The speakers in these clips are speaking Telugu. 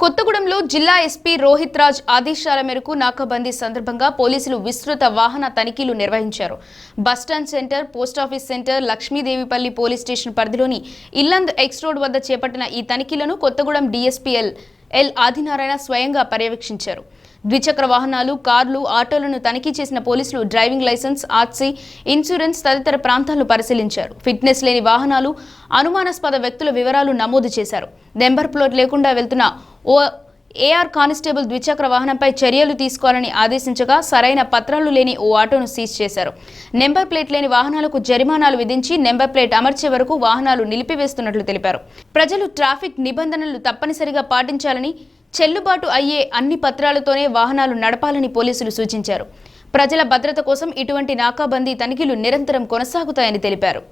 కొత్తగూడెంలో జిల్లా ఎస్పీ రోహిత్ రాజ్ ఆదేశాల మేరకు నాకాబందీ సందర్భంగా పోలీసులు విస్తృత వాహన తనిఖీలు నిర్వహించారు. Bus stand centre, post office centre, Lakshmidevipalli police station పరిధిలోని ఇల్లంద్ ఎక్స్ రోడ్ వద్ద చేపట్టిన ఈ తనిఖీలను కొత్తగూడెం డీఎస్పీ ఎల్ ఆదినారాయణ స్వయంగా పర్యవేక్షించారు. ద్విచక్ర వాహనాలు, కార్లు, ఆటోలను తనిఖీ చేసిన పోలీసులు డ్రైవింగ్ లైసెన్స్, ఆర్సీ, ఇన్సూరెన్స్ తదితర ప్రాంతాలను పరిశీలించారు. ఫిట్నెస్ లేని వాహనాలు, అనుమానాస్పద వ్యక్తుల వివరాలు నమోదు చేశారు. నెంబర్ ప్లేట్ లేకుండా వెళ్తున్న ఓ ఏఆర్ కానిస్టేబుల్ ద్విచక్ర వాహనంపై చర్యలు తీసుకోవాలని ఆదేశించగా సరైన పత్రాలు లేని ఓ ఆటోను సీజ్ చేశారు. నెంబర్ ప్లేట్ లేని వాహనాలకు జరిమానాలు విధించి నెంబర్ ప్లేట్ అమర్చే వరకు వాహనాలు నిలిపివేస్తున్నట్లు తెలిపారు. ప్రజలు ట్రాఫిక్ నిబంధనలు తప్పనిసరిగా పాటించాలని, చెల్లుబాటు అయ్యే అన్ని పత్రాలతోనే వాహనాలు నడపాలని పోలీసులు సూచించారు. ప్రజల భద్రత కోసం ఇటువంటి నాకాబందీ తనిఖీలు నిరంతరం కొనసాగుతాయని తెలిపారు.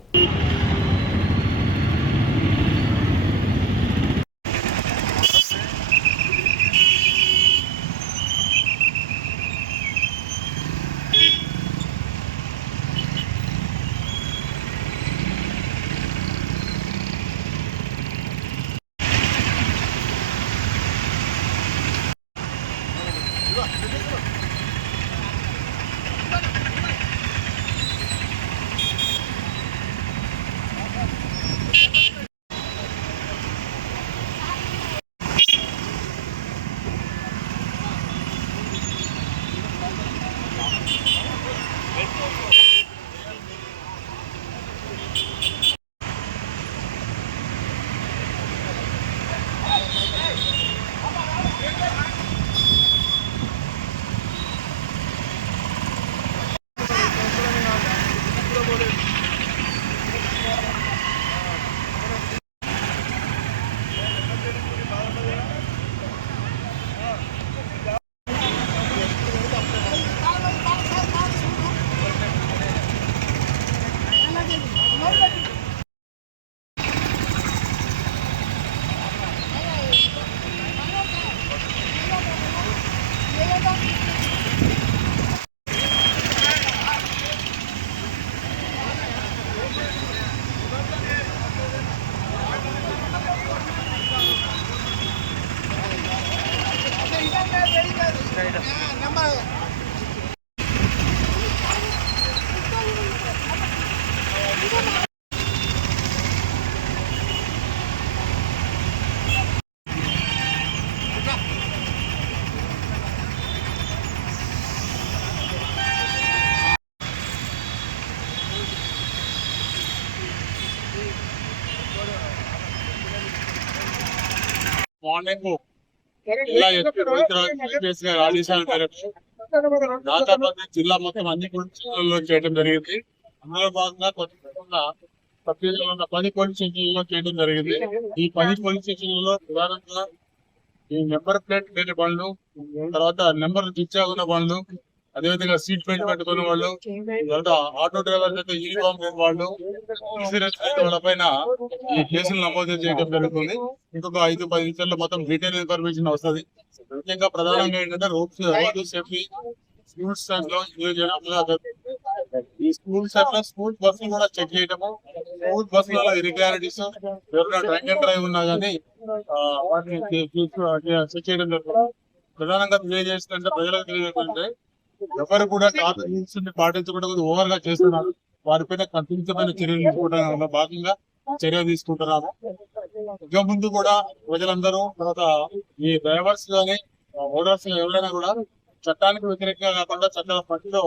మార్నింగ్ జిల్లా ఎస్పీ రోహిత్ రాజ్ గారి ఆదేశాల మేరకు నాకాబందీ జిల్లా మొత్తం అన్ని పోలీస్ స్టేషన్లలో చేయడం జరిగింది. అందులో భాగంగా కొత్తగూడెంలో ఉన్న 10 పోలీస్ స్టేషన్లలో చేయడం జరిగింది. ఈ 10 పోలీస్ స్టేషన్లలో ప్రధానంగా ఈ నెంబర్ ప్లేట్ లేని బండ్లు, తర్వాత నెంబర్ డిశ్చార్జ్ ఉన్న బండ్లు, అదేవిధంగా సీట్ బెల్ట్ పెట్టుకున్న వాళ్ళు, తర్వాత ఆటో డ్రైవర్ అయితే యూనిఫామ్ లేని వాళ్ళు, ఇన్సూరెన్స్ లేని వాళ్ళ పైన ఈ కేసులు నమోదు చేయడం జరుగుతుంది. ఇంకొక 5-10 నిమిషాల్లో మొత్తం డీటెయిల్ ఇన్ఫర్మేషన్ వస్తుంది. ముఖ్యంగా ప్రధానంగా ఏంటంటే రోడ్డు సేఫ్టీ, స్కూల్ సైడ్ లో ఈ స్కూల్ సైడ్ లో స్కూల్ బస్సులు కూడా చెక్ చేయడము, స్కూల్ బస్సులలో ఇర్రెగ్యులారిటీస్, ఎవరైనా డ్రంక్ అండ్ డ్రైవ్ ఉన్నా కానీ వాటిని చెక్ చేయడం జరుగుతుంది. ప్రధానంగా తెలియజేస్తుంటే ప్రజలకు తెలియజేస్తుంటే ఎవరు కూడా ట్రాఫిక్ రూల్స్ ని పాటించకుండా ఓవర్ గా చేస్తున్నారు. వారిపైన కఠినమైన చర్యలు తీసుకోవడంలో భాగంగా చర్యలు తీసుకుంటున్నాము. ఇక ముందు కూడా ప్రజలందరూ, తర్వాత ఈ డ్రైవర్స్ కానీ ఓనర్స్ ఎవరైనా కూడా చట్టానికి వ్యతిరేకంగా కాకుండా చట్టాల పట్టిలో